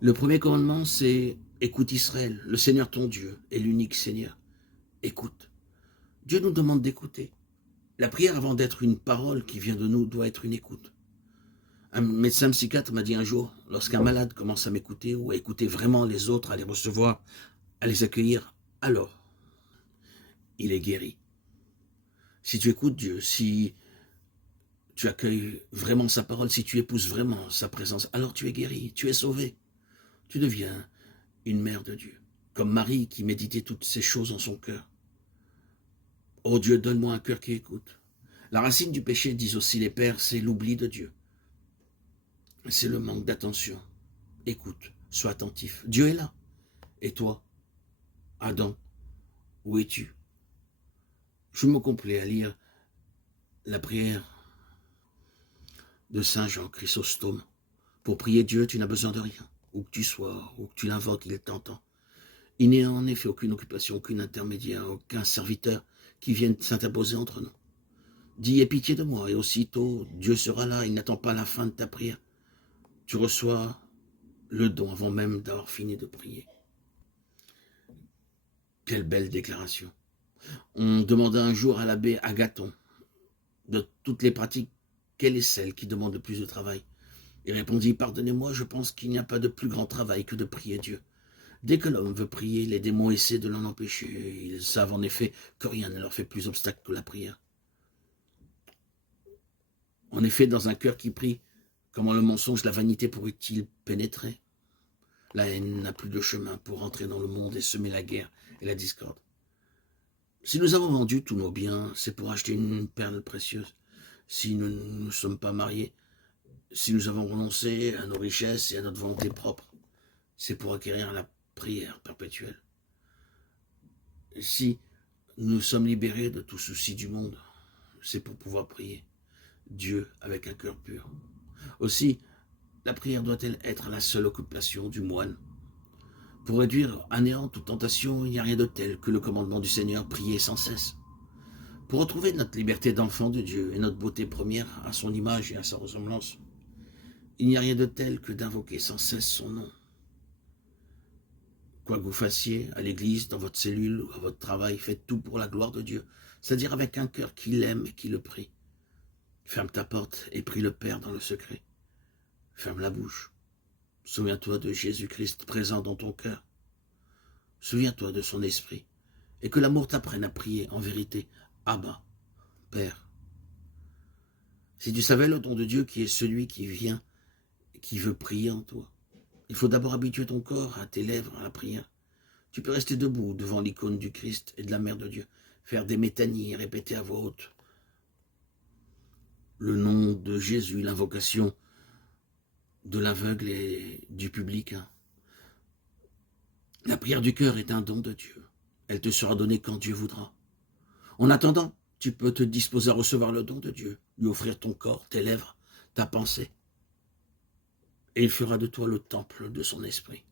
Le premier commandement, c'est « Écoute Israël, le Seigneur ton Dieu est l'unique Seigneur. Écoute ». Dieu nous demande d'écouter. La prière, avant d'être une parole qui vient de nous, doit être une écoute. Un médecin psychiatre m'a dit un jour, lorsqu'un malade commence à m'écouter ou à écouter vraiment les autres, à les recevoir, à les accueillir, alors il est guéri. Si tu écoutes Dieu, si tu accueilles vraiment sa parole, si tu épouses vraiment sa présence, alors tu es guéri, tu es sauvé. Tu deviens une mère de Dieu, comme Marie qui méditait toutes ces choses en son cœur. Oh Dieu, donne-moi un cœur qui écoute. La racine du péché, disent aussi les pères, c'est l'oubli de Dieu. C'est le manque d'attention. Écoute, sois attentif. Dieu est là. Et toi, Adam, où es-tu? Je me complais à lire la prière de Saint Jean Chrysostome. Pour prier Dieu, tu n'as besoin de rien. Où que tu sois, où que tu l'invoques, il t'entend. Il n'est en effet aucune occupation, aucun intermédiaire, aucun serviteur qui vienne s'interposer entre nous. Dis, aie pitié de moi, et aussitôt, Dieu sera là, il n'attend pas la fin de ta prière. Tu reçois le don avant même d'avoir fini de prier. Quelle belle déclaration. On demanda un jour à l'abbé Agathon, de toutes les pratiques, quelle est celle qui demande le plus de travail? Il répondit, pardonnez-moi, je pense qu'il n'y a pas de plus grand travail que de prier Dieu. Dès que l'homme veut prier, les démons essaient de l'en empêcher. Ils savent en effet que rien ne leur fait plus obstacle que la prière. En effet, dans un cœur qui prie, comment le mensonge, la vanité pourrait-il pénétrer? La haine n'a plus de chemin pour entrer dans le monde et semer la guerre et la discorde. Si nous avons vendu tous nos biens, c'est pour acheter une perle précieuse. Si nous ne sommes pas mariés, si nous avons renoncé à nos richesses et à notre volonté propre, c'est pour acquérir la prière perpétuelle. Si nous sommes libérés de tout souci du monde, c'est pour pouvoir prier Dieu avec un cœur pur. Aussi, la prière doit-elle être la seule occupation du moine? Pour réduire à néant toute tentation, il n'y a rien de tel que le commandement du Seigneur, prier sans cesse. Pour retrouver notre liberté d'enfant de Dieu et notre beauté première à son image et à sa ressemblance, il n'y a rien de tel que d'invoquer sans cesse son nom. Quoi que vous fassiez, à l'église, dans votre cellule ou à votre travail, faites tout pour la gloire de Dieu, c'est-à-dire avec un cœur qui l'aime et qui le prie. Ferme ta porte et prie le Père dans le secret. Ferme la bouche. Souviens-toi de Jésus-Christ présent dans ton cœur. Souviens-toi de son esprit. Et que l'amour t'apprenne à prier en vérité. Abba, Père. Si tu savais le don de Dieu qui est celui qui vient et qui veut prier en toi, il faut d'abord habituer ton corps à tes lèvres à la prière. Tu peux rester debout devant l'icône du Christ et de la Mère de Dieu, faire des métanies et répéter à voix haute le nom de Jésus, l'invocation de l'aveugle et du publicain. La prière du cœur est un don de Dieu. Elle te sera donnée quand Dieu voudra. En attendant, tu peux te disposer à recevoir le don de Dieu, lui offrir ton corps, tes lèvres, ta pensée. Et il fera de toi le temple de son esprit.